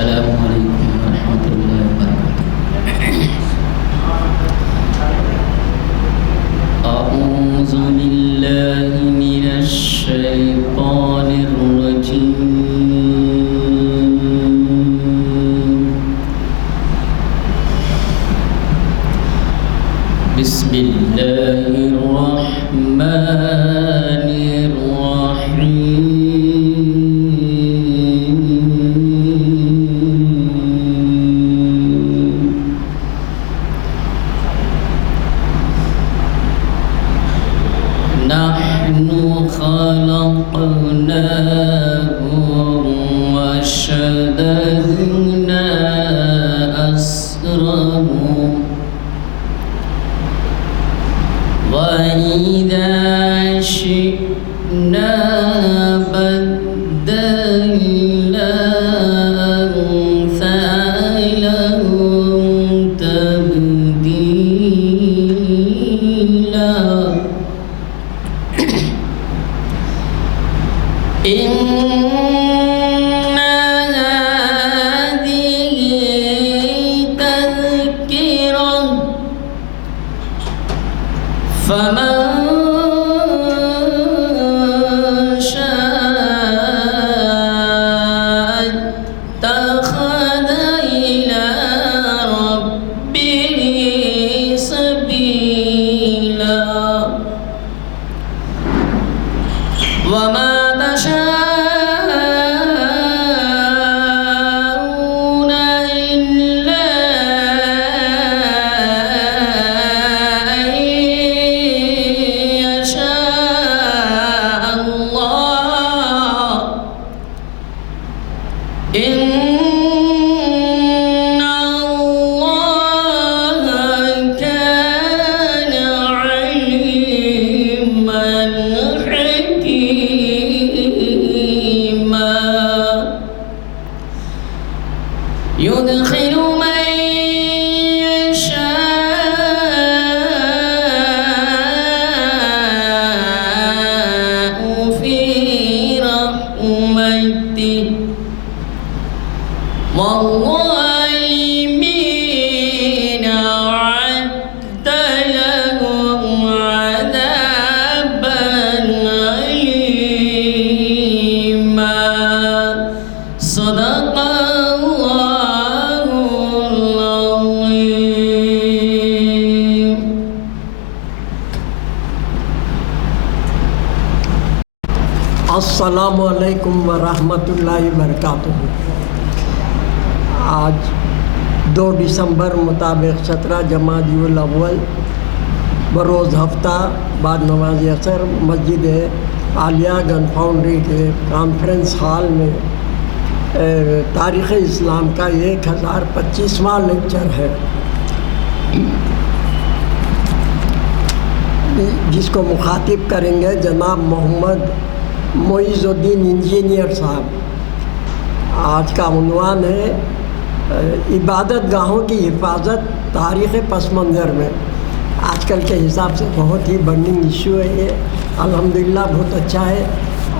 السلام علیکم ورحمۃ اللہ وبرکاتہ۔ اعوذ باللہ من الشیطان الرجیم، بسم اللہ الرحمن الرحیم۔ نحن خلقناهم وشددنا أسرهم وإذا شئنا بدلنا أمثالهم تبديلا إن هذه تذكرة فمن شاء اتخذ إلى ربه سبيلا وما تشاءون إلا أن يشاء الله إن الله كان عليما حكيما يدخل من يشاء في رحمته والظالمين أعد لهم عذابا أليما صدق الله العظيم۔ السلام علیکم ورحمۃ اللہ وبرکاتہ۔ آج 2 دسمبر مطابق 17 جمادی الاول بروز ہفتہ بعد نماز عصر مسجد عالیہ گن فاؤنڈری کے کانفرنس ہال میں تاریخ اسلام کا 1025واں لیکچر ہے، جس کو مخاطب کریں گے جناب محمد معیز الدین انجینئر صاحب۔ آج کا عنوان ہے عبادت گاہوں کی حفاظت تاریخ پس منظر میں۔ آج کل کے حساب سے بہت ہی برننگ ایشو ہے یہ، الحمدللہ بہت اچھا ہے،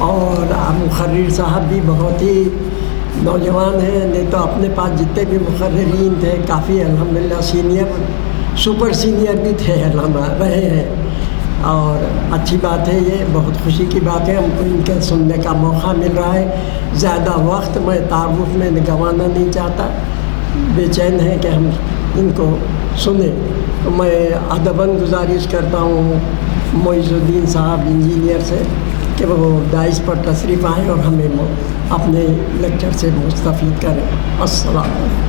اور مقرر صاحب بھی بہت ہی نوجوان ہیں، نہیں تو اپنے پاس جتنے بھی مقررین تھے کافی الحمدللہ سینئر سپر سینئر بھی تھے رہے ہیں، اور اچھی بات ہے، یہ بہت خوشی کی بات ہے، ہم کو ان کے سننے کا موقع مل رہا ہے۔ زیادہ وقت میں تعارف میں گنوانا نہیں چاہتا، بے چین ہے کہ ہم ان کو سنیں۔ میں ادباً گزارش کرتا ہوں معیز الدین صاحب انجینئر سے کہ وہ دائز پر تشریف آئیں اور ہمیں اپنے لیکچر سے مستفید کریں۔ السلام علیکم۔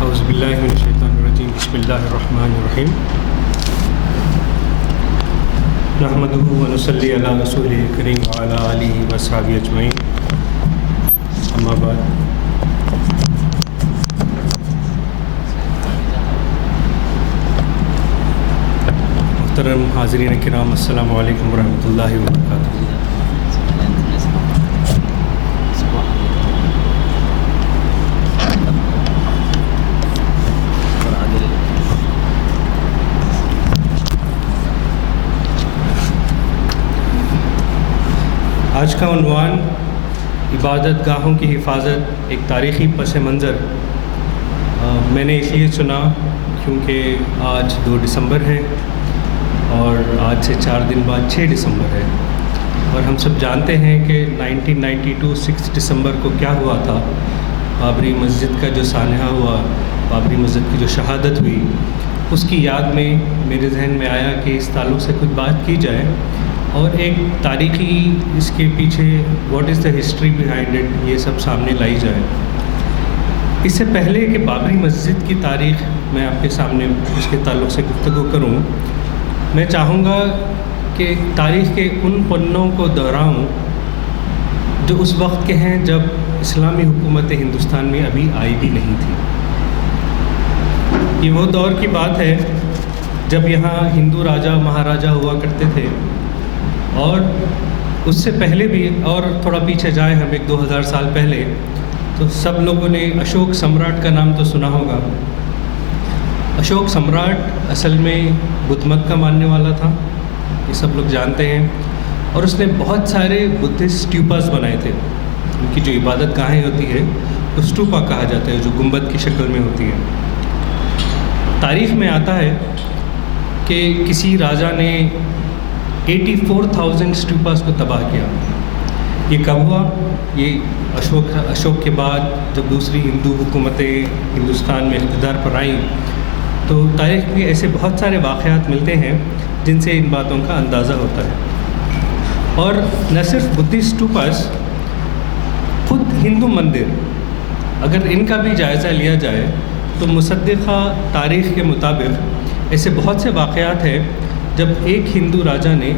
اعوذ باللہ من الشیطان الرجیم، بسم اللہ الرحمن الرحیم۔ نحمدہ ونصلی علی رسولہ الکریم وعلی آلہ وصحبہ اجمعین، اما بعد۔ محترم حاضرین کرام، السلام علیکم ورحمۃ اللہ وبرکاتہ۔ آج کا عنوان عبادت گاہوں کی حفاظت ایک تاریخی پس منظر میں نے اس لیے چنا کیونکہ آج 2 دسمبر ہے اور آج سے 4 دن بعد 6 دسمبر ہے، اور ہم سب جانتے ہیں کہ 1992 6 دسمبر کو کیا ہوا تھا۔ بابری مسجد کا جو سانحہ ہوا، بابری مسجد کی جو شہادت ہوئی، اس کی یاد میں میرے ذہن میں آیا کہ اس تعلق سے کچھ بات کی جائے اور ایک تاریخی اس کے پیچھے what is the history behind it, یہ سب سامنے لائی جائے۔ اس سے پہلے کہ بابری مسجد کی تاریخ میں آپ کے سامنے اس کے تعلق سے گفتگو کروں، میں چاہوں گا کہ تاریخ کے ان پنوں کو دہراؤں جو اس وقت کے ہیں جب اسلامی حکومت ہندوستان میں ابھی آئی بھی نہیں تھی۔ یہ وہ دور کی بات ہے جب یہاں ہندو راجا مہاراجا ہوا کرتے تھے، اور اس سے پہلے بھی، اور تھوڑا پیچھے جائیں ہم 2000 سال پہلے، تو سب لوگوں نے اشوک سمراٹ کا نام تو سنا ہوگا۔ اشوک سمراٹ اصل میں بدھ مت کا ماننے والا تھا، یہ سب لوگ جانتے ہیں، اور اس نے بہت سارے بدھسٹ اسٹوپاز بنائے تھے۔ ان کی جو عبادت گاہیں ہوتی ہے وہ اسٹوپا کہا جاتا ہے، جو گنبد کی شکل میں ہوتی ہے۔ تاریخ میں آتا ہے کہ کسی راجا نے 84,000 اسٹوپاز کو تباہ کیا۔ یہ کب ہوا؟ یہ اشوک کے بعد جب دوسری ہندو حکومتیں ہندوستان میں اقتدار پر آئیں، تو تاریخ میں ایسے بہت سارے واقعات ملتے ہیں جن سے ان باتوں کا اندازہ ہوتا ہے۔ اور نہ صرف بدھسٹ اسٹوپاز، خود ہندو مندر، اگر ان کا بھی جائزہ لیا جائے تو مصدقہ تاریخ کے مطابق ایسے بہت سے واقعات ہیں جب ایک ہندو راجا نے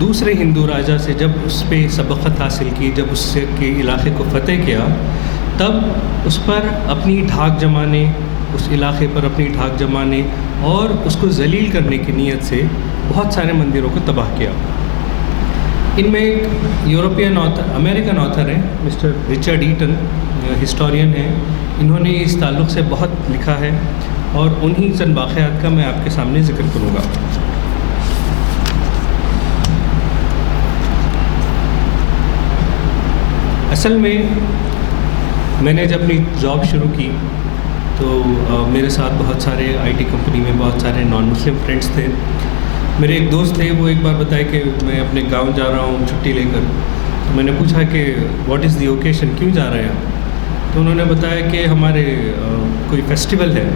دوسرے ہندو راجا سے جب اس پہ سبقت حاصل کی، جب اس سے کے علاقے کو فتح کیا، تب اس پر اپنی ڈھاک جمانے، اس علاقے پر اپنی ڈھاک جمانے اور اس کو ذلیل کرنے کی نیت سے بہت سارے مندروں کو تباہ کیا۔ ان میں ایک یورپین آتھر، امریکن آتھر ہیں، مسٹر رچرڈ ایٹن، ہسٹورین ہیں، انہوں نے اس تعلق سے بہت لکھا ہے، اور انہی چند واقعات کا میں آپ کے سامنے ذکر کروں گا۔ اصل میں نے جب اپنی جاب شروع کی تو میرے ساتھ بہت سارے IT کمپنی میں بہت سارے نان مسلم فرینڈس تھے۔ میرے ایک دوست تھے، وہ ایک بار بتایا کہ میں اپنے گاؤں جا رہا ہوں چھٹی لے کر، تو میں نے پوچھا کہ واٹ از دی اوکیشن، کیوں جا رہے ہیں؟ تو انہوں نے بتایا کہ ہمارے کوئی فیسٹیول ہے،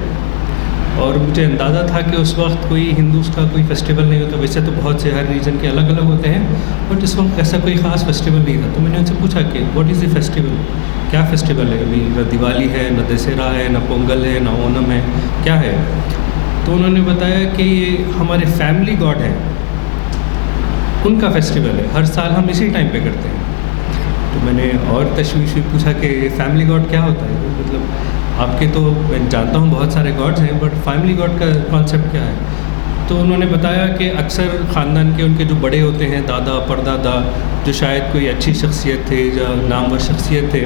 اور مجھے اندازہ تھا کہ اس وقت کوئی ہندوز کا کوئی فیسٹیول نہیں ہوتا، ویسے تو بہت سے ہر ریجن کے الگ الگ ہوتے ہیں، بٹ اس وقت ایسا کوئی خاص فیسٹیول نہیں تھا۔ تو میں نے ان سے پوچھا کہ واٹ از دی فیسٹیول، کیا فیسٹیول ہے؟ ابھی نہ دیوالی ہے، نہ دسہرا ہے، نہ پونگل ہے، نہ اونم ہے، کیا ہے؟ تو انہوں نے بتایا کہ یہ ہمارے فیملی گاڈ ہیں، ان کا فیسٹیول ہے، ہر سال ہم اسی ٹائم پہ کرتے ہیں۔ تو میں نے اور تشویش پوچھا کہ فیملی گاڈ کیا ہوتا ہے، مطلب آپ کے تو میں جانتا ہوں بہت سارے گاڈز ہیں، بٹ فیملی گاڈ کا کانسیپٹ کیا ہے؟ تو انہوں نے بتایا کہ اکثر خاندان کے ان کے جو بڑے ہوتے ہیں، دادا پردادا، جو شاید کوئی اچھی شخصیت تھے یا نامور شخصیت تھے،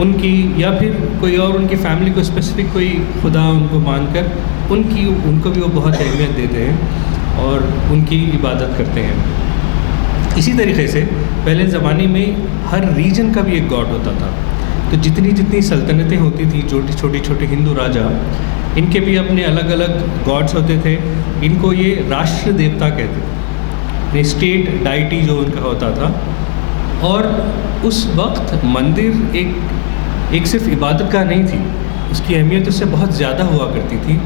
ان کی یا پھر کوئی اور ان کی فیملی کو اسپیسیفک کوئی خدا ان کو مان کر ان کو بھی وہ بہت اہمیت دیتے ہیں اور ان کی عبادت کرتے ہیں۔ اسی طریقے سے پہلے زمانے میں ہر ریجن کا بھی ایک گاڈ ہوتا تھا، تو جتنی سلطنتیں ہوتی تھیں، چھوٹی ہندو راجا، ان کے بھی اپنے الگ الگ گاڈس ہوتے تھے۔ ان کو یہ راشٹر دیوتا کہتے تھے، اسٹیٹ ڈائٹی جو ان کا ہوتا تھا۔ اور اس وقت مندر ایک صرف عبادت گاہ نہیں تھی، اس کی اہمیت اس سے بہت زیادہ ہوا کرتی تھی،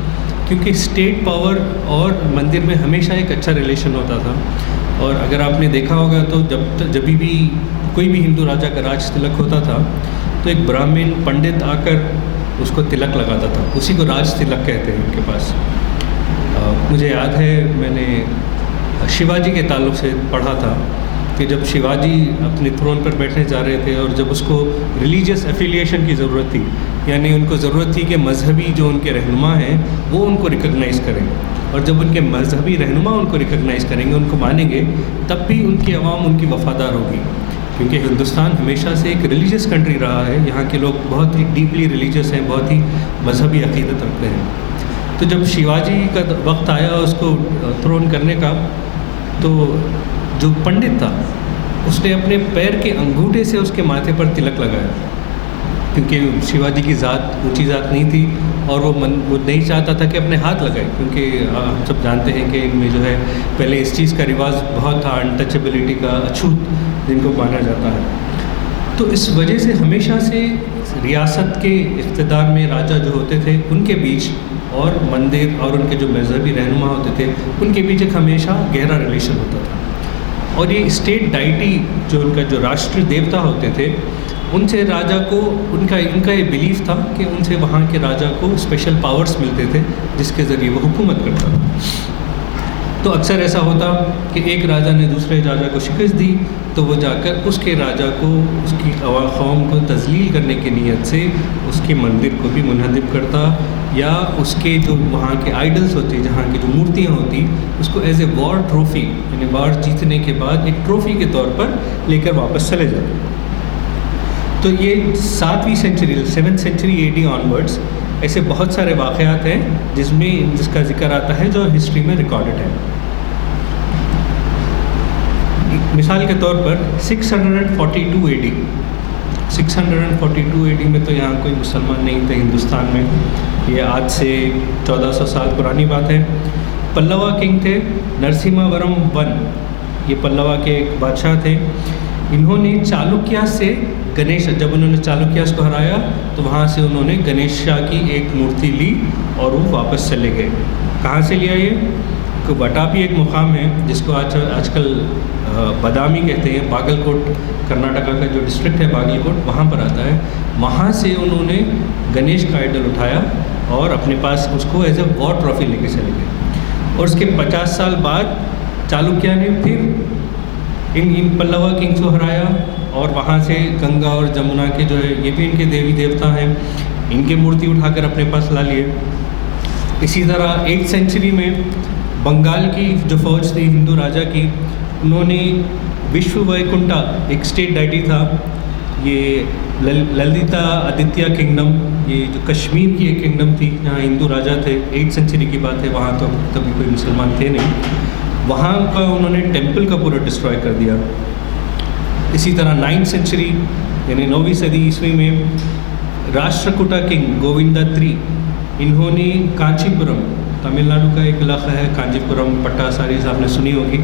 کیونکہ اسٹیٹ پاور اور مندر میں ہمیشہ ایک اچھا ریلیشن ہوتا تھا۔ اور اگر آپ نے دیکھا ہوگا تو جب بھی کوئی بھی ہندو راجا کا راج تلک ہوتا تھا تو ایک برہمن پنڈت آ کر اس کو تلک لگاتا تھا، اسی کو راج تلک کہتے ہیں ان کے پاس۔ مجھے یاد ہے میں نے شیواجی کے تعلق سے پڑھا تھا کہ جب شیواجی اپنے تھرون پر بیٹھنے جا رہے تھے اور جب اس کو ریلیجیس ایفیلیشن کی ضرورت تھی، یعنی ان کو ضرورت تھی کہ مذہبی جو ان کے رہنما ہیں وہ ان کو ریکگنائز کریں، اور جب ان کے مذہبی رہنما ان کو ریکگنائز کریں گے، ان کو مانیں گے، تب بھی ان کی عوام ان کی وفادار ہوگی، کیونکہ ہندوستان ہمیشہ سے ایک ریلیجیس کنٹری رہا ہے۔ یہاں کے لوگ بہت ہی ڈیپلی ریلیجیس ہیں، بہت ہی مذہبی عقیدت رکھتے ہیں۔ تو جب شیواجی کا وقت آیا اس کو تھرون کرنے کا، تو جو پنڈت تھا اس نے اپنے پیر کے انگوٹھے سے اس کے ماتھے پر تلک لگایا، کیونکہ شیواجی کی ذات اونچی ذات نہیں تھی اور وہ نہیں چاہتا تھا کہ اپنے ہاتھ لگائے، کیونکہ ہم سب جانتے ہیں کہ ان میں جو ہے پہلے اس چیز کا رواج بہت تھا، انٹچیبلٹی کا، اچھوت جن کو مانا جاتا ہے۔ تو اس وجہ سے ہمیشہ سے ریاست کے اقتدار میں راجا جو ہوتے تھے ان کے بیچ اور مندر اور ان کے جو مذہبی رہنما ہوتے تھے ان کے بیچ ایک ہمیشہ گہرا ریلیشن ہوتا تھا، اور یہ اسٹیٹ ڈائٹی جو ان کا جو راشٹر دیوتا ہوتے تھے ان سے راجا کو ان کا یہ بلیف تھا کہ ان سے وہاں کے راجا کو اسپیشل پاورز ملتے تھے جس کے ذریعے وہ حکومت کرتا تھا۔ تو اکثر ایسا ہوتا کہ ایک راجا نے دوسرے راجا کو شکست دی تو وہ جا کر اس کے راجا کو اس کی قوم کو تذلیل کرنے کی نیت سے اس کے مندر کو بھی منہدم کرتا، یا اس کے جو وہاں کے آئیڈلس ہوتے جہاں کی جو مورتیاں ہوتی اس کو ایز اے وار ٹرافی، یعنی وار جیتنے کے بعد ایک ٹرافی کے طور پر لے کر واپس چلے جاتے۔ تو یہ 7ویں century 7th century AD onwards ایسے بہت سارے واقعات ہیں جس کا ذکر آتا ہے جو ہسٹری میں ریکارڈڈ ہے۔ مثال کے طور پر 642 AD 642 AD میں تو یہاں کوئی مسلمان نہیں تھے ہندوستان میں، یہ آج سے 1400 سال پرانی بات ہے۔ پلوا کنگ تھے نرسمہا ورم ون، یہ پلوا کے ایک بادشاہ تھے۔ انہوں نے چالوکیا سے جب انہوں نے چالوکیاس کو ہرایا تو وہاں سے انہوں نے گنیشا کی ایک مورتی لی اور وہ واپس چلے گئے۔ کہاں سے لیا یہ؟ وٹاپی ایک مقام ہے جس کو آج کل بادامی کہتے ہیں، باگل کوٹ کرناٹکا کا جو ڈسٹرکٹ ہے باگل کوٹ وہاں پر آتا ہے، وہاں سے انہوں نے گنیش کا آئیڈل اٹھایا اور اپنے پاس اس کو ایز اے وار ٹرافی لے کے چلے گئے۔ اور اس کے 50 سال بعد چالوکیا نے پھر ان پلوا کنگس کو ہرایا اور وہاں سے گنگا اور جمنا کے جو ہے یہ بھی ان کے دیوی دیوتا ہیں، ان کے مورتی اٹھا کر اپنے پاس لا لیے۔ اسی طرح 8th سینچری میں بنگال کی جو فوج تھی ہندو راجا کی، انہوں نے وشو ویکنٹا ایک اسٹیٹ ڈائٹی تھا، یہ للتا آدتیہ کنگڈم، یہ جو کشمیر کی ایک کنگڈم تھی جہاں ہندو راجا تھے، 8th سینچری کی بات ہے، وہاں تو کبھی کوئی مسلمان تھے نہیں، وہاں کا انہوں نے ٹیمپل کا پورا ڈسٹروائے کر دیا۔ اسی طرح 9th سینچری یعنی 9ویں صدی عیسوی میں راشٹرکوٹا کنگ گووندا III، انہوں نے کانچی پورم، تمل ناڈو کا ایک علاقہ ہے کانچی پورم، پٹا ساری آپ نے سنی ہوگی،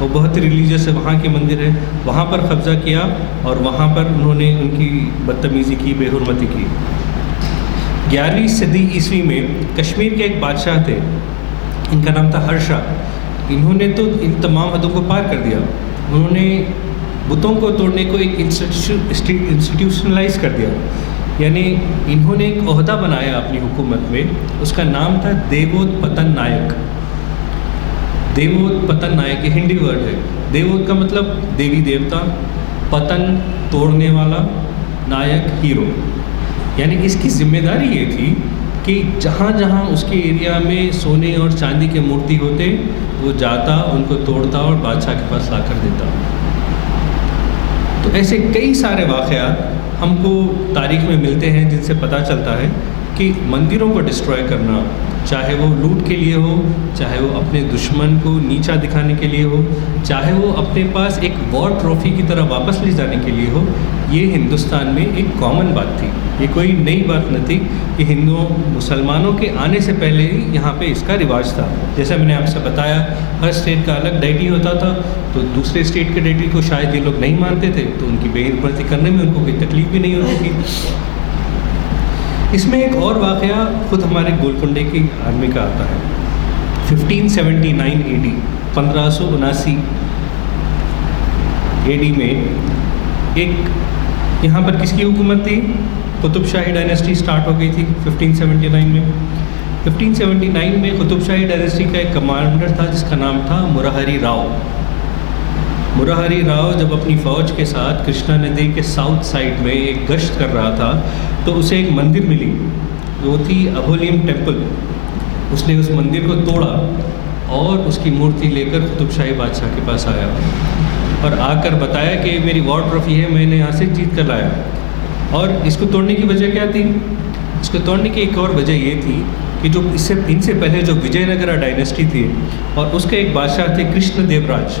وہ بہت ریلیجیس ہے، وہاں کے مندر ہے، وہاں پر قبضہ کیا اور وہاں پر انہوں نے ان کی بدتمیزی کی، بے حرمتی کی۔ 11ویں صدی عیسوی میں کشمیر کے ایک بادشاہ تھے، ان کا نام تھا ہرشا، انہوں نے تو ان تمام حدوں کو پار کر دیا، انہوں نے بتوں کو توڑنے کو ایک انسٹیٹیوشنلائز کر دیا، یعنی انہوں نے ایک عہدہ بنایا اپنی حکومت میں، اس کا نام تھا دیووت پتن نائک۔ دیووت پتن نائک یہ ہندی ورڈ ہے، دیووت کا مطلب دیوی دیوتا، پتن توڑنے والا، نائک ہیرو، یعنی اس کی ذمہ داری یہ تھی کہ جہاں جہاں اس کے ایریا میں سونے اور چاندی کے مورتی ہوتے وہ جاتا ان کو توڑتا اور بادشاہ کے پاس لا کر دیتا۔ تو ایسے کئی سارے واقعات ہم کو تاریخ میں ملتے ہیں جن سے پتہ چلتا ہے کہ مندروں کو ڈسٹروائے کرنا، چاہے وہ لوٹ کے لیے ہو، چاہے وہ اپنے دشمن کو نیچا دکھانے کے لیے ہو، چاہے وہ اپنے پاس ایک وار ٹرافی کی طرح واپس لے جانے کے لیے ہو، یہ ہندوستان میں ایک کامن بات تھی، یہ کوئی نئی بات نہ تھی کہ مسلمانوں کے آنے سے پہلے ہی یہاں پہ اس کا رواج تھا۔ جیسا میں نے آپ سے بتایا ہر اسٹیٹ کا الگ ڈائٹی ہوتا تھا، تو دوسرے اسٹیٹ کے ڈائٹی کو شاید یہ لوگ نہیں مانتے تھے تو ان کی بے حرمتی کرنے میں ان کو کوئی تکلیف بھی نہیں ہوتی تھی۔ اس میں ایک اور واقعہ خود ہمارے گولکنڈے کی آرمی کا آتا ہے۔ 1579 AD 1579 AD میں ایک یہاں پر کس کی حکومت تھی؟ قطب شاہی ڈائنیسٹی سٹارٹ ہو گئی تھی 1579 میں۔ 1579 میں قطب شاہی ڈائنیسٹی کا ایک کمانڈر تھا جس کا نام تھا مرہری راؤ۔ مرہری راؤ جب اپنی فوج کے ساتھ کرشنا ندی کے ساؤتھ سائڈ میں ایک گشت کر رہا تھا تو اسے ایک مندر ملی، وہ تھی ابھولیم ٹیمپل۔ اس نے اس مندر کو توڑا اور اس کی مورتی لے کر قطب شاہی بادشاہ کے پاس آیا اور آ کر بتایا کہ میری وار ٹرافی ہے، میں نے یہاں سے جیت کر لایا۔ اور اس کو توڑنے کی وجہ کیا تھی؟ اس کو توڑنے کی ایک اور وجہ یہ تھی کہ جو ان سے پہلے جو وجے نگرا ڈائنیسٹی تھی اور اس کے ایک بادشاہ تھے کرشن دیو راج،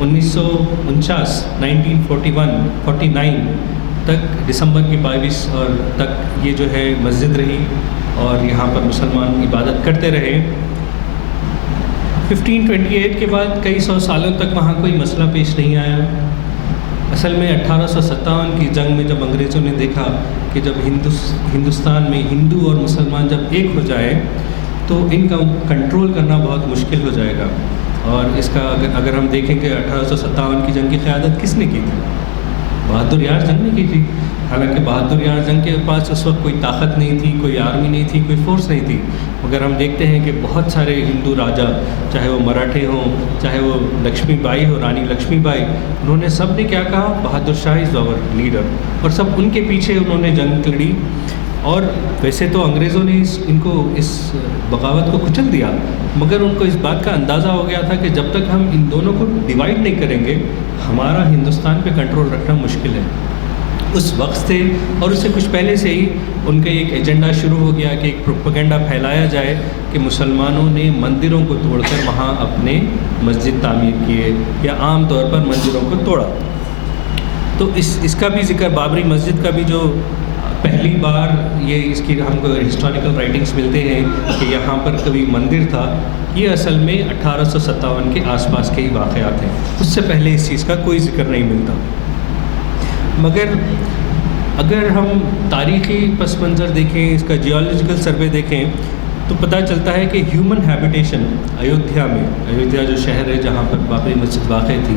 1949 تک دسمبر کی 22 اور تک یہ جو ہے مسجد رہی اور یہاں پر مسلمان عبادت کرتے رہے۔ 1528 کے بعد کئی سو سالوں تک وہاں کوئی مسئلہ پیش نہیں آیا۔ اصل میں 1857 کی جنگ میں جب انگریزوں نے دیکھا کہ جب ہندوستان میں ہندو اور مسلمان جب ایک ہو جائے تو ان کا کنٹرول کرنا بہت مشکل ہو جائے گا، اور اس کا اگر ہم دیکھیں کہ 1857 کی جنگ کی قیادت کس نے کی تھی؟ بہادر یار جنگ نے کی تھی۔ حالانکہ بہادر یار جنگ کے پاس اس وقت کوئی طاقت نہیں تھی، کوئی آرمی نہیں تھی، کوئی فورس نہیں تھی، مگر ہم دیکھتے ہیں کہ بہت سارے ہندو راجا، چاہے وہ مراٹھے ہوں، چاہے وہ لکشمی بائی ہو، رانی لکشمی بائی، انہوں نے سب نے کیا کہا؟ بہادر شاہ از آور لیڈر، اور سب ان کے پیچھے انہوں نے جنگ لڑی۔ اور ویسے تو انگریزوں نے اس بغاوت کو کچل دیا، مگر ان کو اس بات کا اندازہ ہو گیا تھا کہ جب تک ہم ان دونوں کو ڈیوائڈ نہیں کریں گے ہمارا ہندوستان پہ کنٹرول رکھنا مشکل ہے۔ اس وقت سے اور اس سے کچھ پہلے سے ہی ان کا ایک ایجنڈا شروع ہو گیا کہ ایک پروپیگنڈا پھیلایا جائے کہ مسلمانوں نے مندروں کو توڑ کر وہاں اپنے مسجد تعمیر کیے، یا عام طور پر مندروں کو توڑا۔ تو اس کا بھی ذکر، بابری مسجد کا بھی جو پہلی بار یہ اس کی ہم کو ہسٹوریکل رائٹنگز ملتے ہیں کہ یہاں پر کبھی مندر تھا، یہ اصل میں 1857 کے آس پاس کے ہی واقعات ہیں، اس سے پہلے اس چیز کا کوئی ذکر نہیں ملتا۔ مگر اگر ہم تاریخی پس منظر دیکھیں، اس کا جیولوجیکل سروے دیکھیں تو پتہ چلتا ہے کہ ہیومن ہیبیٹیشن ایودھیا جو شہر ہے جہاں پر بابری مسجد واقع تھی،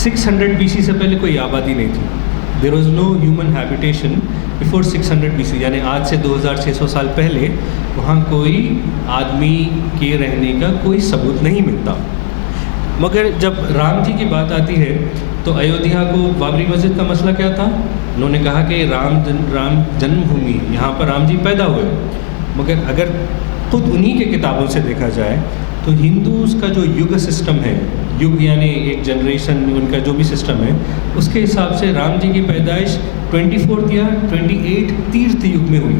600 BC سے پہلے کوئی آبادی نہیں تھی۔ There was no human ہیبیٹیشن before 600 BC، یعنی آج سے 2600 سال پہلے وہاں کوئی آدمی کے رہنے کا کوئی ثبوت نہیں ملتا۔ مگر جب رام جی کی بات آتی ہے تو ایودھیا کو بابری مسجد کا مسئلہ کیا تھا؟ انہوں نے کہا کہ رام جنم بھومی، یہاں پر رام جی پیدا ہوئے، مگر اگر خود انہی کے کتابوں سے دیکھا جائے تو ہندوز کا جو یوگ سسٹم ہے، یوگ یعنی ایک جنریشن، ان کا جو بھی سسٹم ہے، اس کے حساب سے رام جی کی پیدائش 24 یا 28 تیرتھ یگ میں ہوئی۔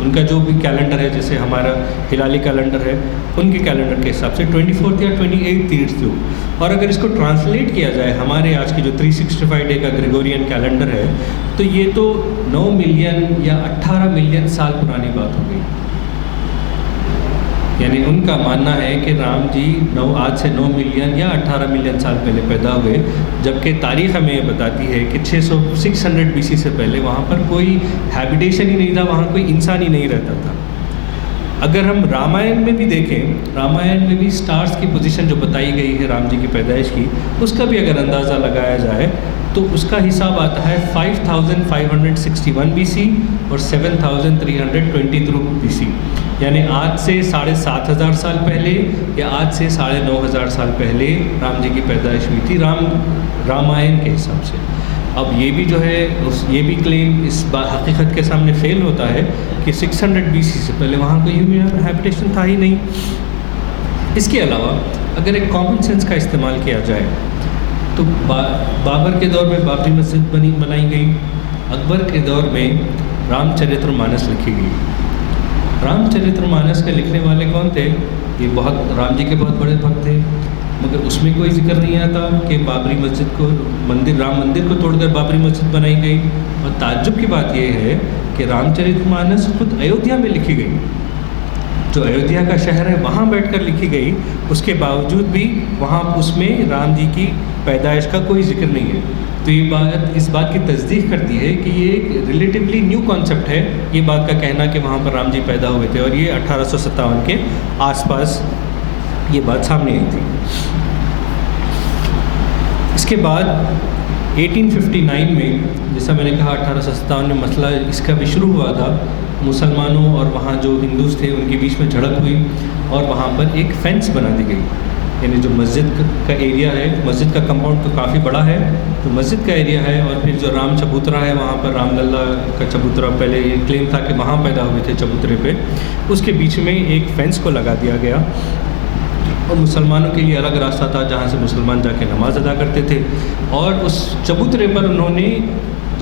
ان کا جو بھی کیلنڈر ہے، جیسے ہمارا ہلالی کیلنڈر ہے، ان کے کیلنڈر کے حساب سے 24 یا 28 تیرتھ یگ۔ اور اگر اس کو ٹرانسلیٹ کیا جائے ہمارے آج کی جو 365 ڈے کا گریگورین کیلنڈر ہے، تو یہ تو 9 ملین یا 18 ملین سال پرانی بات ہو گئی۔ یعنی ان کا ماننا ہے کہ رام جی آج سے 9 ملین یا 18 ملین سال پہلے پیدا ہوئے، جبکہ تاریخ ہمیں یہ بتاتی ہے کہ 600 BC سے پہلے وہاں پر کوئی ہیبیٹیشن ہی نہیں تھا، وہاں کوئی انسان ہی نہیں رہتا تھا۔ اگر ہم رامائن میں بھی دیکھیں، رامائن میں بھی سٹارز کی پوزیشن جو بتائی گئی ہے رام جی کی پیدائش کی، اس کا بھی اگر اندازہ لگایا جائے تو اس کا حساب آتا ہے 5561 BC اور 7322 BC، یعنی آج سے 7500 سال پہلے یا آج سے 9500 سال پہلے رام جی کی پیدائش ہوئی تھی رامائن کے حساب سے۔ اب یہ بھی جو ہے یہ بھی کلیم اس حقیقت کے سامنے فیل ہوتا ہے کہ 600 BC سے پہلے وہاں کوئی ہیومن ہیبیٹیشن تھا ہی نہیں۔ اس کے علاوہ اگر ایک کامن سینس کا استعمال کیا جائے تو بابر کے دور میں بابری مسجد بنائی گئی، اکبر کے دور میں رام چرتر مانس لکھی گئی۔ رام چرتر مانس کے لکھنے والے کون تھے؟ یہ رام جی کے بہت بڑے بھکت تھے، مگر اس میں کوئی ذکر نہیں آتا کہ بابری مسجد کو رام مندر کو توڑ کر بابری مسجد بنائی گئی۔ اور تعجب کی بات یہ ہے کہ رام چرتر مانس خود ایودھیا میں لکھی گئی، جو ایودھیا کا شہر ہے وہاں بیٹھ کر لکھی گئی، اس کے باوجود بھی وہاں اس میں رام جی کی پیدائش کا کوئی ذکر نہیں ہے۔ تو یہ بات اس بات کی تصدیق کرتی ہے کہ یہ ایک ریلیٹیولی نیو کانسیپٹ ہے، یہ بات کا کہنا کہ وہاں پر رام جی پیدا ہوئے تھے، اور یہ 1857 کے آس پاس یہ بات سامنے آئی تھی۔ اس کے بعد 1859 میں، جیسا میں نے کہا 1857 میں مسئلہ اس کا بھی شروع ہوا تھا، مسلمانوں اور وہاں جو ہندوز تھے ان کے بیچ میں جھڑپ ہوئی، اور وہاں پر ایک فینس بنا دی گئی، یعنی جو مسجد کا ایریا ہے، مسجد کا کمپاؤنڈ تو کافی بڑا ہے، تو مسجد کا ایریا ہے، اور پھر جو رام چبوترا ہے وہاں پر رام للا کا چبوترا، پہلے یہ کلیم تھا کہ وہاں پیدا ہوئے تھے چبوترے پہ، اس کے بیچ میں ایک فینس کو لگا دیا گیا، اور مسلمانوں کے لیے الگ راستہ تھا جہاں سے مسلمان جا کے نماز ادا کرتے تھے، اور اس چبوترے پر انہوں نے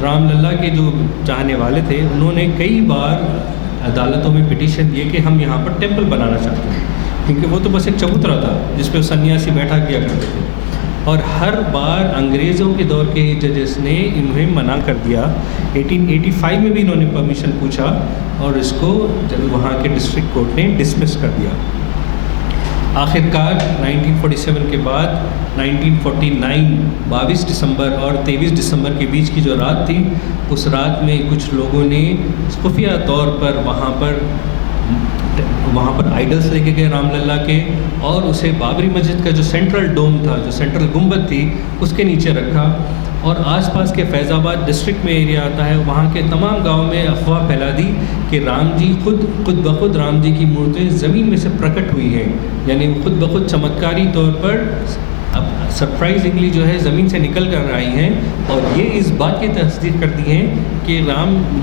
رام للا کے جو چاہنے والے تھے انہوں نے کئی بار عدالتوں میں پٹیشن دیے کہ ہم یہاں پر ٹیمپل بنانا چاہتے ہیں، کیونکہ وہ تو بس ایک چبوترا تھا جس پہ سنیاسی بیٹھا کیا کرتے تھے، اور ہر بار انگریزوں کے دور کے ججز نے انہیں منع کر دیا. 1885 میں بھی انہوں نے پرمیشن پوچھا اور اس کو وہاں کے ڈسٹرکٹ کورٹ نے ڈسمس کر دیا. آخر کار 1947 کے بعد 1949 22 دسمبر اور 23 دسمبر کے بیچ کی جو رات تھی، اس رات میں کچھ لوگوں نے خفیہ طور پر وہاں پر آئیڈلس لے کے گئے رام للہ کے، اور اسے بابری مسجد کا جو سینٹرل ڈوم تھا، جو سینٹرل گنبد تھی، اس کے نیچے رکھا. اور آس پاس کے فیض آباد ڈسٹرکٹ میں ایریا آتا ہے، وہاں کے تمام گاؤں میں افواہ پھیلا دی کہ رام جی خود بخود رام جی کی مورتیں زمین میں سے پرکٹ ہوئی ہیں، یعنی وہ خود بخود چمتکاری طور پر اب سرپرائزنگلی جو ہے زمین سے نکل کر آئی ہیں. اور یہ اس بات کی تصدیق کرتی ہیں کہ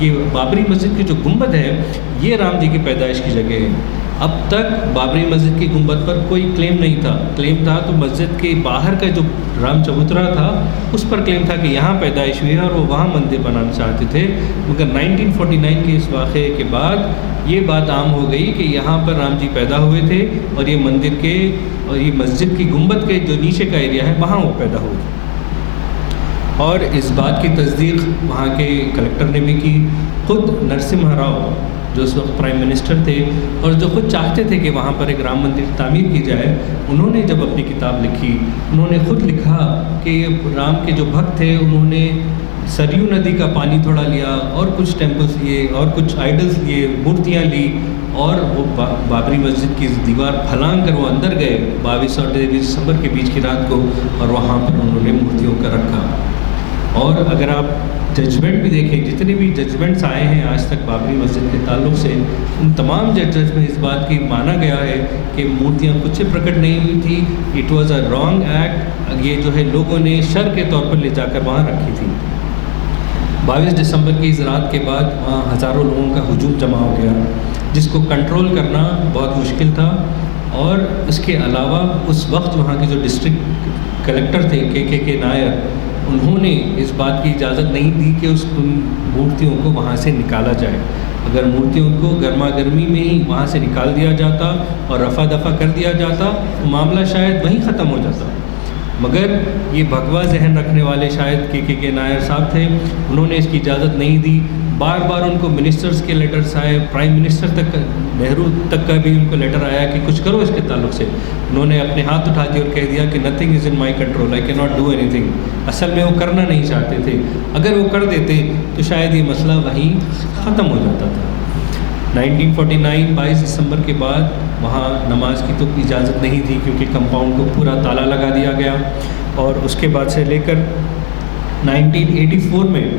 یہ بابری مسجد کی جو گنبد ہے یہ رام جی کی پیدائش کی جگہ ہے. اب تک بابری مسجد کی گنبد پر کوئی کلیم نہیں تھا. کلیم تھا تو مسجد کے باہر کا جو رام چبوترا تھا اس پر کلیم تھا کہ یہاں پیدائش ہوئی ہے اور وہ وہاں مندر بنانا چاہتے تھے. مگر 1949 کے اس واقعے کے بعد یہ بات عام ہو گئی کہ یہاں پر رام جی پیدا ہوئے تھے، اور یہ مندر کے اور یہ مسجد کی گنبد کے جو نیچے کا ایریا ہے وہاں وہ پیدا ہوئے. اور اس بات کی تصدیق وہاں کے کلکٹر نے بھی کی. خود نرسمہا راؤ جو اس وقت پرائم منسٹر تھے اور جو خود چاہتے تھے کہ وہاں پر ایک رام مندر تعمیر کی جائے، انہوں نے جب اپنی کتاب لکھی، انہوں نے خود لکھا کہ یہ رام کے جو بھکت تھے انہوں نے سریو ندی کا پانی تھوڑا لیا اور کچھ ٹیمپلز لیے اور کچھ آئیڈلز لیے، مورتیاں لی، اور وہ بابری مسجد کی دیوار پھلانگ کر وہ اندر گئے 22 اور 23 دسمبر کے بیچ کی رات کو، اور وہاں پر انہوں نے مورتیوں کا رکھا. اور اگر آپ ججمنٹ بھی دیکھیں، جتنے بھی ججمنٹس آئے ہیں آج تک بابری مسجد کے تعلق سے، ان تمام ججز میں اس بات کی مانا گیا ہے کہ مورتیاں خود سے پرکٹ نہیں ہوئی تھی. It was a wrong act. یہ جو ہے لوگوں نے شر کے طور پر لے جا کر وہاں رکھی تھی. 22 دسمبر کی اس رات کے بعد وہاں ہزاروں لوگوں کا ہجوم جمع ہو گیا، جس کو کنٹرول کرنا بہت مشکل تھا. اور اس کے علاوہ اس وقت وہاں کے جو ڈسٹرکٹ کلکٹر تھے کے نائر، انہوں نے اس بات کی اجازت نہیں دی کہ ان مورتیوں کو وہاں سے نکالا جائے. اگر مورتیوں کو گرما گرمی میں ہی وہاں سے نکال دیا جاتا اور رفع دفع کر دیا جاتا تو معاملہ شاید وہیں ختم ہو جاتا. مگر یہ بھگوا ذہن رکھنے والے شاید کے نائر صاحب تھے، انہوں نے اس کی اجازت نہیں دی. بار بار ان کو منسٹرز کے لیٹرز آئے، پرائم منسٹر تک، نہرو تک کا بھی ان کو لیٹر آیا کہ کچھ کرو اس کے تعلق سے. انہوں نے اپنے ہاتھ اٹھا دیے اور کہہ دیا کہ nothing is in my control, آئی کی ناٹ ڈو اینی تھنگ. اصل میں وہ کرنا نہیں چاہتے تھے. اگر وہ کر دیتے تو شاید یہ مسئلہ وہیں ختم ہو جاتا تھا. 1949 22 دسمبر کے بعد وہاں نماز کی تو اجازت نہیں تھی، کیونکہ کمپاؤنڈ کو پورا تالا لگا دیا گیا. اور اس کے بعد سے لے کر 1984 میں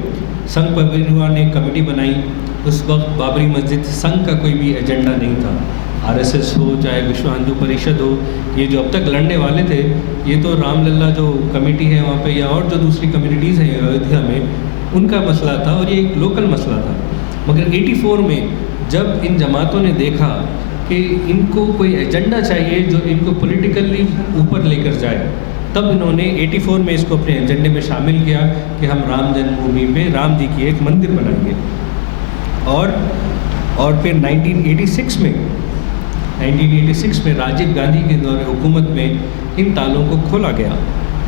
سنگھ پریوار نے کمیٹی بنائی. اس وقت بابری مسجد سنگھ کا کوئی بھی ایجنڈا نہیں تھا. RSS ہو چاہے وشو ہندو پریشد ہو، یہ جو اب تک لڑنے والے تھے، یہ تو رام للہ جو کمیٹی ہے وہاں پہ یا اور جو دوسری کمیونٹیز ہیں ایودھیا میں، ان کا مسئلہ تھا اور یہ ایک لوکل مسئلہ تھا. مگر 84 میں جب ان جماعتوں نے دیکھا کہ ان کو کوئی ایجنڈا چاہیے جو ان کو پولیٹیکلی اوپر لے کر جائے، تب انہوں نے 84 میں اس کو اپنے ایجنڈے میں شامل کیا کہ ہم رام جنم بھومی پہ رام جی کی ایک مندر بنائیں گے. اور پھر 1986 میں راجیو گاندھی کے دور حکومت میں ان تالوں کو کھولا گیا.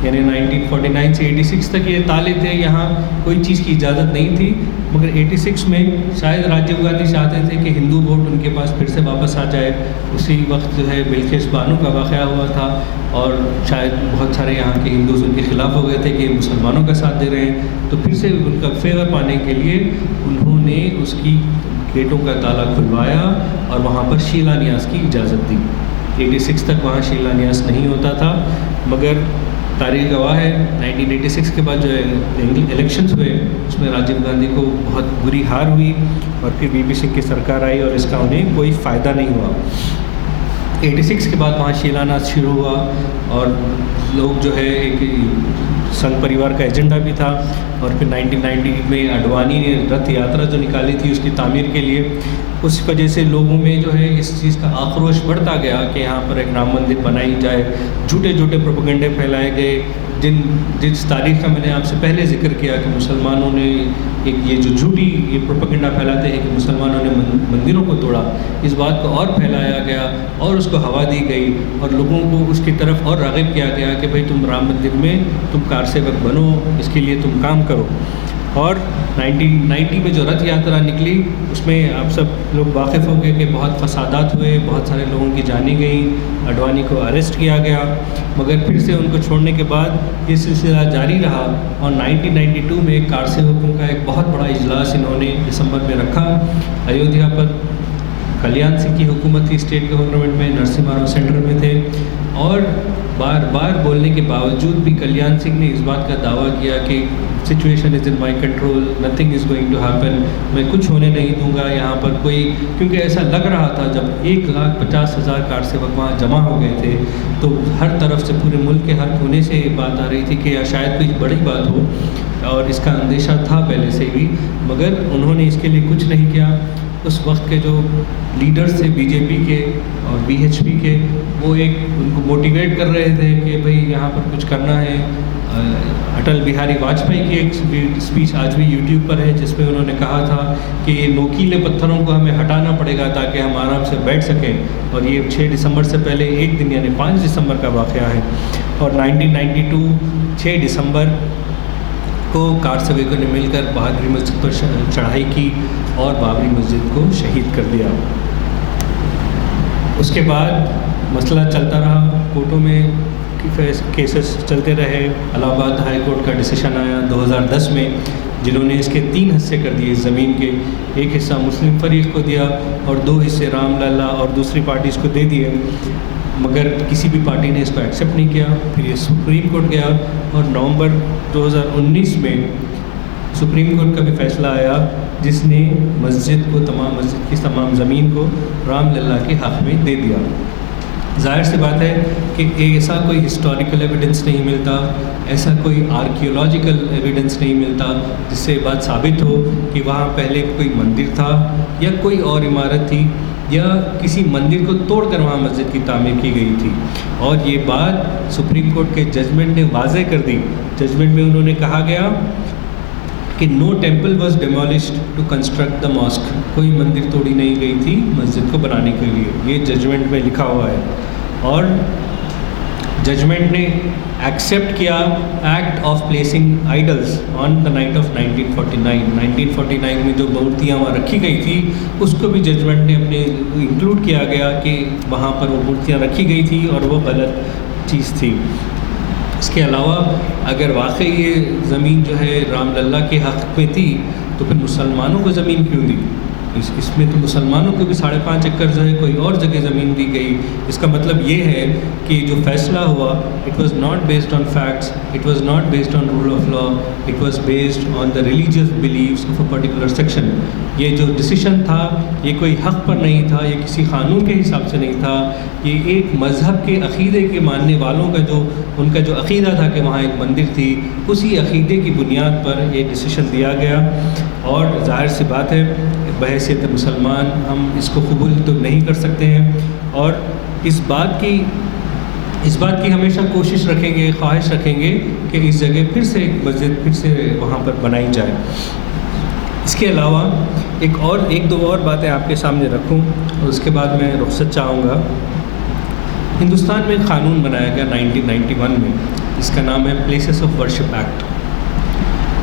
یعنی 1949 سے 86 تک یہ تالے تھے، یہاں کوئی چیز کی اجازت نہیں تھی. مگر 86 میں شاید راجیو گاندھی چاہتے تھے کہ ہندو ووٹ ان کے پاس پھر سے واپس آ جائے. اسی وقت جو ہے بلخیس بانو کا واقعہ ہوا تھا، اور شاید بہت سارے یہاں کے ہندوز ان کے خلاف ہو گئے تھے کہ مسلمانوں کا ساتھ دے رہے ہیں. تو پھر سے ان کا فیور پانے کے لیے انہوں نے اس کی گیٹوں کا تالا کھلوایا اور وہاں پر شیلا نیاز کی اجازت دی. 86 تک وہاں شیلا نیاز نہیں ہوتا تھا. مگر تاریخ گواہ ہے 1986 کے بعد جو الیکشنز ہوئے اس میں راجیو گاندھی کو بہت بری ہار ہوئی، اور پھر بی پی سنگھ کی سرکار آئی اور اس کا انہیں کوئی فائدہ نہیں ہوا. 86 کے بعد وہاں شیلا نیاز شروع ہوا، اور لوگ جو ہے ایک سنگھ پریوار کا ایجنڈا بھی تھا. اور پھر 1990 میں اڈوانی نے رتھ یاترا جو نکالی تھی اس کی تعمیر کے لیے. اس وجہ سے لوگوں میں جو ہے اس چیز کا آکروش بڑھتا گیا کہ یہاں پر ایک رام مندر بنائی جائے. جھوٹے جھوٹے پروپیگنڈے پھیلائے گئے. جس تاریخ کا میں نے آپ سے پہلے ذکر کیا کہ مسلمانوں نے ایک یہ جو جھوٹی یہ پروپیگنڈا پھیلاتے ہیں کہ مسلمانوں نے مندروں کو توڑا, اس بات کو اور پھیلایا گیا اور اس کو ہوا دی گئی اور لوگوں کو اس کی طرف اور راغب کیا گیا کہ بھئی تم رام مندر میں تم کار سیوک بنو, اس کے لیے تم کام کرو. اور 1990 میں جو رتھ یاترا نکلی اس میں آپ سب لوگ واقف ہوں گے کہ بہت فسادات ہوئے, بہت سارے لوگوں کی جانیں گئیں, اڈوانی کو اریسٹ کیا گیا, مگر پھر سے ان کو چھوڑنے کے بعد یہ سلسلہ جاری رہا. اور 1992 میں کار سیوکوں کا ایک بہت بڑا اجلاس انہوں نے دسمبر میں رکھا ایودھیا پر. کلیان سنگھ کی حکومت تھی اسٹیٹ گورنمنٹ میں, نرسمہا راؤ سینٹر میں تھے, اور بار بار بولنے کے باوجود بھی کلیان سنگھ نے اس بات کا دعویٰ کیا کہ situation is in my control, nothing is going to happen, میں کچھ ہونے نہیں دوں گا یہاں پر کوئی. کیونکہ ایسا لگ رہا تھا جب 1,50,000 کار سیوک وہاں جمع ہو گئے تھے تو ہر طرف سے پورے ملک کے ہر کونے سے یہ بات آ رہی تھی کہ شاید کوئی بڑی بات ہو, اور اس کا اندیشہ تھا پہلے سے بھی, مگر انہوں نے اس کے لیے کچھ نہیں کیا. اس وقت کے جو لیڈرز تھے بی جے پی کے اور بی ایچ پی کے, وہ ایک ان کو موٹیویٹ کر رہے تھے کہ بھئی یہاں پر کچھ کرنا ہے. اٹل بہاری واجپئی کی ایک اسپیچ آج بھی یوٹیوب پر ہے جس میں انہوں نے کہا تھا کہ یہ نوکیلے پتھروں کو ہمیں ہٹانا پڑے گا تاکہ ہم آرام سے بیٹھ سکیں. اور یہ 6 دسمبر سے پہلے ایک دن یعنی 5 دسمبر کا واقعہ ہے. اور 1992 6 دسمبر کو کار سیوکوں نے مل کر بہادری مسجد پر چڑھائی کی اور بابری مسجد کو شہید کر دیا. اس کے بعد مسئلہ چلتا رہا, کورٹوں میں کیسز چلتے رہے. الہ آباد ہائی کورٹ کا ڈیسیشن آیا 2010 میں, جنہوں نے اس کے 3 حصے کر دیے اس زمین کے. ایک حصہ مسلم فریق کو دیا اور 2 حصے رام للہ اور دوسری پارٹیز کو دے دیے, مگر کسی بھی پارٹی نے اس کو ایکسیپٹ نہیں کیا. پھر یہ سپریم کورٹ گیا اور نومبر 2019 میں سپریم کورٹ کا بھی فیصلہ آیا جس نے مسجد کی تمام زمین کو رام للہ کے حق میں دے دیا. ظاہر سی بات ہے کہ ایسا کوئی ہسٹوریکل ایویڈنس نہیں ملتا, ایسا کوئی آرکیولوجیکل ایویڈنس نہیں ملتا جس سے بات ثابت ہو کہ وہاں پہلے کوئی مندر تھا یا کوئی اور عمارت تھی یا کسی مندر کو توڑ کر وہاں مسجد کی تعمیر کی گئی تھی. اور یہ بات سپریم کورٹ کے ججمنٹ نے واضح کر دی. ججمنٹ میں انہوں نے کہا گیا کہ no temple was demolished to construct the mosque, کوئی مندر توڑی نہیں گئی تھی مسجد کو بنانے کے لیے. یہ ججمنٹ میں لکھا ہوا ہے. اور ججمنٹ نے ایکسیپٹ کیا act of placing idols on the night of 1949 میں جو مورتیاں وہاں رکھی گئی تھی اس کو بھی ججمنٹ نے اپنے انکلوڈ کیا گیا کہ وہاں پر وہ مورتیاں رکھی گئی تھی اور وہ غلط چیز تھی. اس کے علاوہ اگر واقعی یہ زمین جو ہے رام للہ کے حق میں تھی تو پھر مسلمانوں کو زمین کیوں دی؟ اس میں تو مسلمانوں کو بھی 5.5 ایکڑ جو ہے کوئی اور جگہ زمین دی گئی. اس کا مطلب یہ ہے کہ جو فیصلہ ہوا it was not based on facts, it was not based on rule of law, it was based on the religious beliefs of a particular section. یہ جو ڈیسیشن تھا یہ کوئی حق پر نہیں تھا, یہ کسی قانون کے حساب سے نہیں تھا, یہ ایک مذہب کے عقیدے کے ماننے والوں کا جو ان کا جو عقیدہ تھا کہ وہاں ایک مندر تھی, اسی عقیدے کی بنیاد پر یہ ڈیسیشن دیا گیا. اور ظاہر سی بات ہے بحیثیت مسلمان ہم اس کو قبول تو نہیں کر سکتے ہیں, اور اس بات کی ہمیشہ کوشش رکھیں گے, خواہش رکھیں گے کہ اس جگہ پھر سے ایک مسجد پھر سے وہاں پر بنائی جائے. اس کے علاوہ ایک دو اور باتیں آپ کے سامنے رکھوں اور اس کے بعد میں رخصت چاہوں گا. ہندوستان میں ایک قانون بنایا گیا 1991 میں, اس کا نام ہے places of worship act.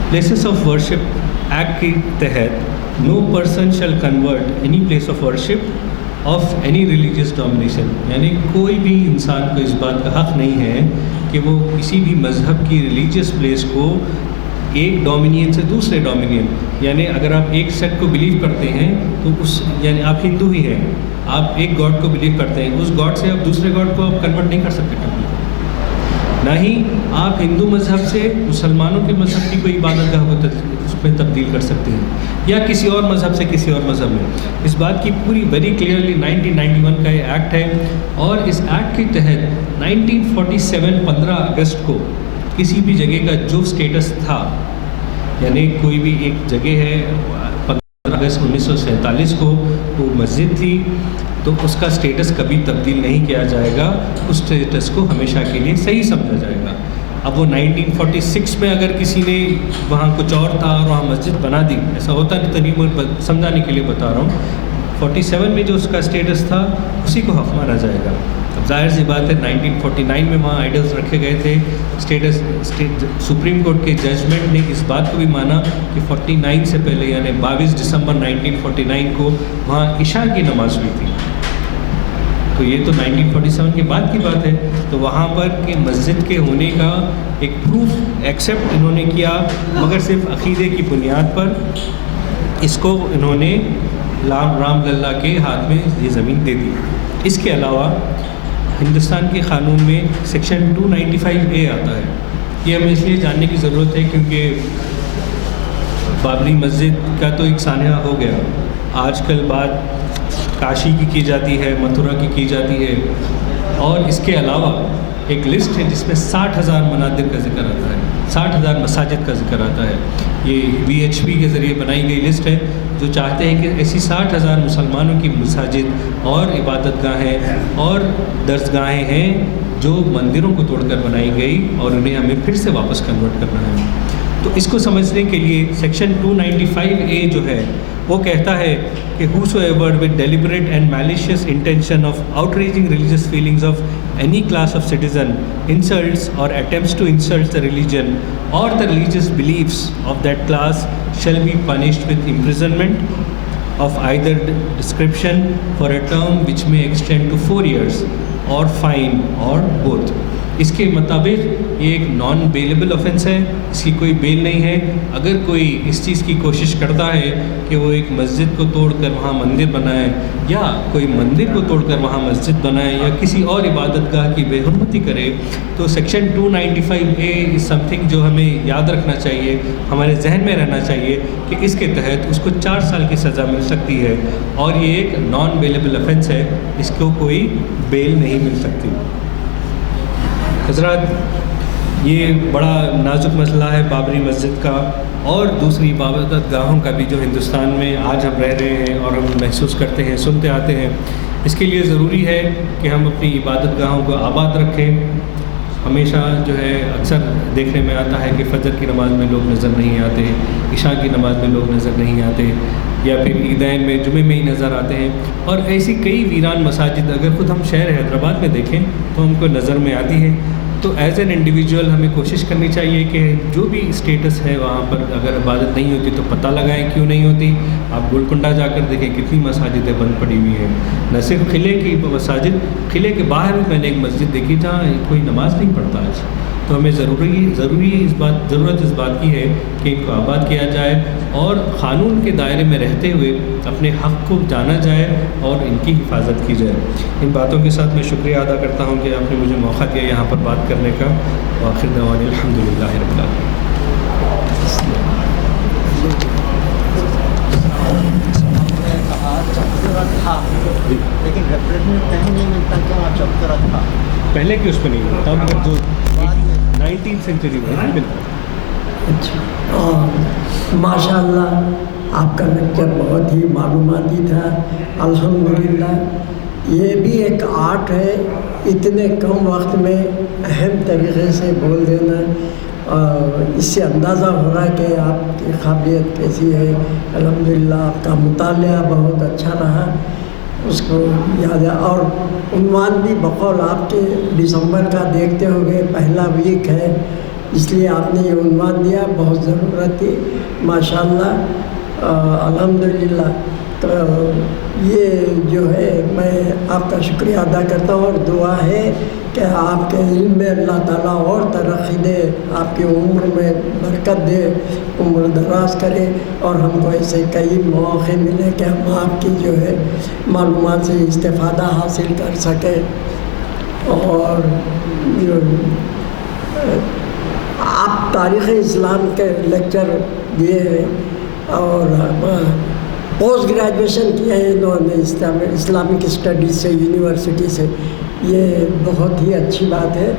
Places of worship act کے تحت no person shall convert any place of worship of any religious domination, یعنی کوئی بھی انسان کو اس بات کا حق نہیں ہے کہ وہ کسی بھی مذہب کی ریلیجیس پلیس کو ایک ڈومینین سے دوسرے ڈومینین, یعنی اگر آپ ایک سیکٹ کو بلیو کرتے ہیں تو یعنی آپ ہندو ہی ہیں, آپ ایک گاڈ کو بلیو کرتے ہیں, اس گاڈ سے آپ دوسرے گاڈ کو آپ کنورٹ نہیں کر سکتے. نہ ہی آپ ہندو مذہب سے مسلمانوں کے مذہب کی کوئی عبادت گاہ کو اس میں تبدیل کر سکتے ہیں یا کسی اور مذہب سے کسی اور مذہب میں. اس بات کی پوری ویری کلیئرلی 1991 کا یہ ایکٹ ہے, اور اس ایکٹ کے تحت 1947 15 اگست کو کسی بھی جگہ کا جو اسٹیٹس تھا, یعنی کوئی بھی ایک جگہ ہے 15 اگست 1947 کو وہ مسجد تھی، تو اس کا اسٹیٹس کبھی تبدیل نہیں کیا جائے گا، اس اسٹیٹس کو ہمیشہ کے لیے صحیح سمجھا جائے گا۔ اب وہ 1946 میں اگر کسی نے وہاں کچھ اور تھا اور وہاں مسجد بنا دی، ایسا ہوتا نہیں، تنظیم سمجھانے کے لیے بتا رہا ہوں، 47 میں جو اس کا اسٹیٹس تھا اسی کو حق مانا جائے گا۔ اب ظاہر سی بات ہے 1949 میں وہاں آئیڈلز رکھے گئے تھے، سپریم کورٹ کے ججمنٹ نے اس بات کو بھی مانا کہ 49 سے پہلے یعنی 22 دسمبر 1949 کو وہاں عشاء کی نماز ہوئی تھی، تو یہ تو 1947 کے بعد کی بات ہے، تو وہاں پر کہ مسجد کے ہونے کا ایک پروف ایکسیپٹ انہوں نے کیا، مگر صرف عقیدے کی بنیاد پر اس کو انہوں نے رام للہ کے ہاتھ میں یہ زمین دے دی۔ اس کے علاوہ ہندوستان کے قانون میں سیکشن 295A آتا ہے، یہ ہمیں اس لیے جاننے کی ضرورت ہے کیونکہ بابری مسجد کا تو ایک سانحہ ہو گیا، آج کل بات کاشی کی جاتی ہے، متھرا کی جاتی ہے، اور اس کے علاوہ ایک لسٹ ہے جس میں 60,000 منادر کا ذکر آتا ہے، 60,000 مساجد کا ذکر آتا ہے۔ یہ VHP کے ذریعے بنائی گئی لسٹ ہے جو چاہتے ہیں کہ ایسی 60,000 مسلمانوں کی مساجد اور عبادت گاہیں اور درسگاہیں ہیں جو مندروں کو توڑ کر بنائی گئی اور انہیں ہمیں پھر سے واپس کنورٹ کرنا ہے۔ تو اس کو سمجھنے کے لیے سیکشن 295A جو ہے وہ کہتا ہے کہ whosoever with deliberate and malicious intention of outraging religious feelings of any class of citizen insults or attempts to insult the religion or the religious beliefs of that class shall be punished with imprisonment of either description for a term which may extend to 4 years or fine or both۔ اس کے مطابق یہ ایک naan bailable offence ہے، اس کی کوئی بیل نہیں ہے۔ اگر کوئی اس چیز کی کوشش کرتا ہے کہ وہ ایک مسجد کو توڑ کر وہاں مندر بنائے یا کوئی مندر کو توڑ کر وہاں مسجد بنائے یا کسی اور عبادت گاہ کی بے حرمتی کرے، تو سیکشن 295A از سم تھنگ جو ہمیں یاد رکھنا چاہیے، ہمارے ذہن میں رہنا چاہیے کہ اس کے تحت اس کو 4 سال کی سزا مل سکتی ہے، اور یہ ایک نان بیلیبل آفینس ہے، اس کو کوئی بیل نہیں مل سکتی۔ حضرات، یہ بڑا نازک مسئلہ ہے بابری مسجد کا اور دوسری عبادت گاہوں کا بھی جو ہندوستان میں آج ہم رہ رہے ہیں اور ہم محسوس کرتے ہیں، سنتے آتے ہیں۔ اس کے لیے ضروری ہے کہ ہم اپنی عبادت گاہوں کو آباد رکھیں۔ ہمیشہ جو ہے اکثر دیکھنے میں آتا ہے کہ فجر کی نماز میں لوگ نظر نہیں آتے، عشاء کی نماز میں لوگ نظر نہیں آتے، یا پھر عیدین میں جمعے میں ہی نظر آتے ہیں، اور ایسی کئی ویران مساجد اگر خود ہم شہر حیدرآباد میں دیکھیں تو ہم کو نظر میں آتی ہے۔ تو ایز این انڈیویجول ہمیں کوشش کرنی چاہیے کہ جو بھی اسٹیٹس ہے وہاں پر اگر عبادت نہیں ہوتی تو پتہ لگائیں کیوں نہیں ہوتی۔ آپ گولکنڈہ جا کر دیکھیں کتنی مساجدیں بند پڑی ہوئی ہیں، نہ صرف قلعے کی مساجد، قلعے کے باہر بھی میں نے ایک مسجد دیکھی جہاں کوئی نماز نہیں پڑھتا آج۔ تو ہمیں ضرورت اس بات کی ہے کہ ان کو آباد کیا جائے اور قانون کے دائرے میں رہتے ہوئے اپنے حق کو جانا جائے اور ان کی حفاظت کی جائے۔ ان باتوں کے ساتھ میں شکریہ ادا کرتا ہوں کہ آپ نے مجھے موقع دیا یہاں پر بات کرنے کا۔ وآخر دعوانا الحمدللہ رب العالمین۔ لیکن ریپریزنٹ کہیں نہیں ملتا کہ وہاں چپکرا تھا، پہلے کی اس میں نہیں ملتا، مگر جو 19 سینچری میں نہیں ملتا۔ اچھا، ماشاء اللہ آپ کا لیکچر بہت ہی معلوماتی تھا، الحمدللہ۔ یہ بھی ایک آرٹ ہے، اتنے کم وقت میں اہم طریقے سے بول دینا، اس سے اندازہ ہو رہا ہے کہ آپ کی قابلیت کیسی ہے۔ الحمدللہ آپ کا مطالعہ بہت اچھا رہا، اس کو یاد ہے۔ اور عنوان بھی بقول آپ کے دسمبر کا دیکھتے ہوئے پہلا ویک ہے، اس لیے آپ نے یہ عنوان دیا، بہت ضرورت تھی ماشاءاللہ۔ الحمدللہ۔ تو یہ جو ہے میں آپ کا شکریہ ادا کرتا ہوں، اور دعا ہے کہ آپ کے علم میں اللہ تعالیٰ اور ترقی دے، آپ کی عمر میں برکت دے، عمر دراز کرے، اور ہم کو ایسے کئی مواقع ملے کہ ہم آپ کی جو ہے معلومات سے استفادہ حاصل کر سکیں۔ اور جو آپ تاریخ اسلام کے لیکچر دیے ہیں اور پوسٹ گریجویشن کیا ہے انہوں نے اسلامک اسٹڈیز سے یونیورسٹی سے، یہ بہت ہی اچھی بات ہے،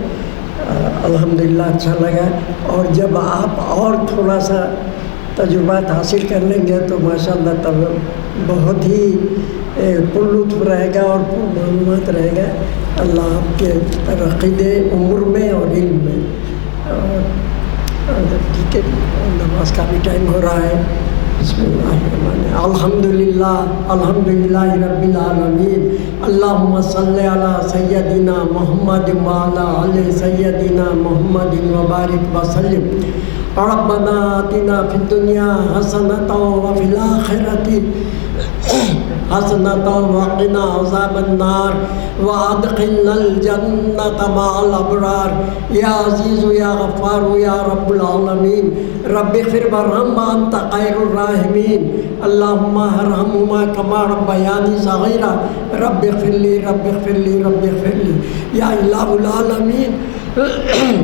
الحمدللہ اچھا لگا۔ اور جب آپ اور تھوڑا سا تجربات حاصل کر لیں گے تو ماشاءاللہ تب بہت ہی پرلطف رہے گا اور پر معلومات رہے گا. اللہ آپ کے ترقی دے عمر میں اور علم میں. ٹھیک ہے، نماز کا بھی ٹائم ہو رہا ہے. بسم اللہ الرحمن الرحیم. الحمدللہ رب العالمین. اللہم صلی علی سیدنا محمد وعلی آل سیدنا محمد وبارک وسلم. ربنا آتنا فی الدنیا حسنۃ وفی الآخرۃ حسنۃ وقنا عذاب النار وادخلنا الجنۃ مع الابرار. یا عزیز یا غفار یا رب العالمین. رب اغفر وارحم وانت خیر الراحمین. اللہم ارحمہما کما ربیانی صغیرا. رب اغفر لی رب اغفر لی رب اغفر لی. یا الہ العالمین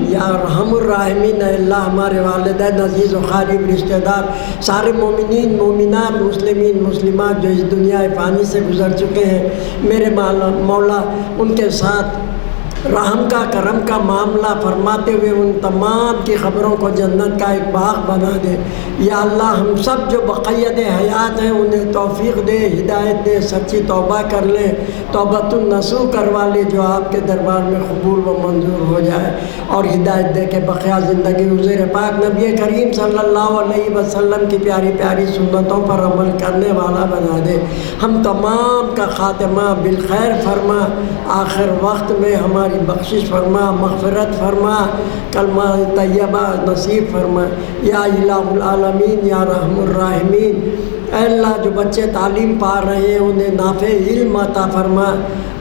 یا ارحم الراحمین. اے اللہ ہمارے والدین عزیز و قریب رشتہ دار سارے مومنین مومنات مسلمین مسلمات جو اس دنیا فانی سے گزر چکے ہیں، میرے مولا ان کے ساتھ رحم کا کرم کا معاملہ فرماتے ہوئے ان تمام کی خبروں کو جنت کا ایک باغ بنا دے. یا اللہ ہم سب جو بقید حیات ہیں انہیں توفیق دے، ہدایت دے، سچی توبہ کر لیں، توبۃ النصوح کروا لے جو آپ کے دربار میں قبول و منظور ہو جائے، اور ہدایت دے کے بقیہ زندگی حضور پاک نبی کریم صلی اللہ علیہ وسلم کی پیاری پیاری سنتوں پر عمل کرنے والا بنا دے. ہم تمام کا خاتمہ بالخیر فرما، آخر وقت میں ہماری بخشش فرما، مغفرت فرما، کلمہ طیبہ نصیب فرما. یا الہ العالمین یا رحم الراحمین. اے اللہ جو بچے تعلیم پا رہے ہیں انہیں نافع علم عطا فرما،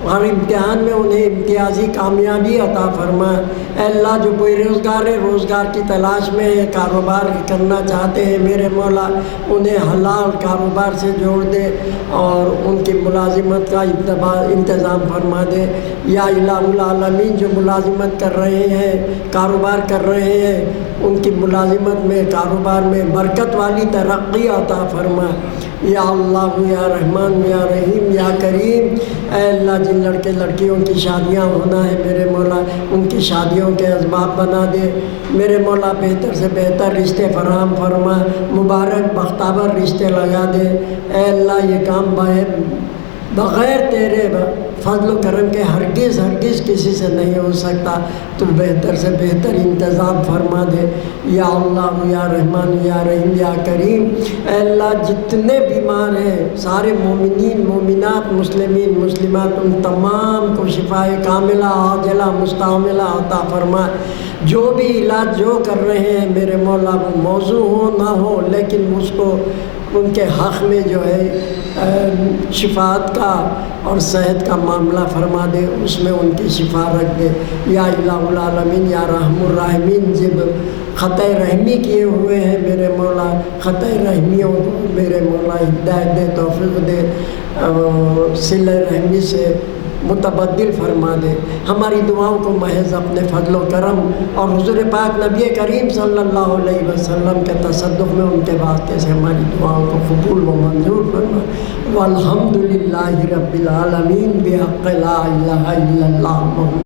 اور امتحان میں انہیں امتیازی کامیابی عطا فرما. اے اللہ جو کوئی روزگار ہے، روزگار کی تلاش میں ہے، کاروبار کرنا چاہتے ہیں، میرے مولا انہیں حلال کاروبار سے جوڑ دے اور ان کی ملازمت کا انتظام فرما دے. یا الہ العالمین جو ملازمت کر رہے ہیں، کاروبار کر رہے ہیں، ان کی ملازمت میں کاروبار میں برکت والی ترقی عطا فرما. یا اللہ یا رحمان یا رحیم یا کریم. اے اللہ جن لڑکے لڑکیوں کی شادیاں ہونا ہے میرے مولا ان کی شادیوں کے اسباب بنا دے. میرے مولا بہتر سے بہتر رشتے فراہم فرما، مبارک بختاور رشتے لگا دے. اے اللہ یہ کام بغیر تیرے فضل و کرم کے ہرگز ہرگز کسی سے نہیں ہو سکتا. تو بہتر سے بہتر انتظام فرما دے. یا اللہ یا رحمان یا رحیم یا کریم. اے اللہ جتنے بیمار ہیں سارے مومنین مومنات مسلمین مسلمات ان تمام کو شفائے کاملہ عاجلہ مستعملہ عطا فرما. جو بھی علاج جو کر رہے ہیں میرے مولا وہ موضوع ہو نہ ہو لیکن اس کو ان کے حق میں جو ہے شفاعت کا اور صحت کا معاملہ فرما دے، اس میں ان کی شفا رکھ دے. یا الہ العالمین یا رحم الراحمین. جب خطۂ رحمی کیے ہوئے ہیں میرے مولا خطۂ رحمیوں کو میرے مولا ہدایت دے، توفیق دے، صلہ رحمی سے متبدل فرما دے. ہماری دعاؤں کو محض اپنے فضل و کرم اور حضور پاک نبی کریم صلی اللہ علیہ وسلم کے تصدق میں ان کے واسطے سے ہماری دعاؤں کو قبول و منظور فرما. والحمدللہ رب العالمین بحق لا الہ الا اللہ.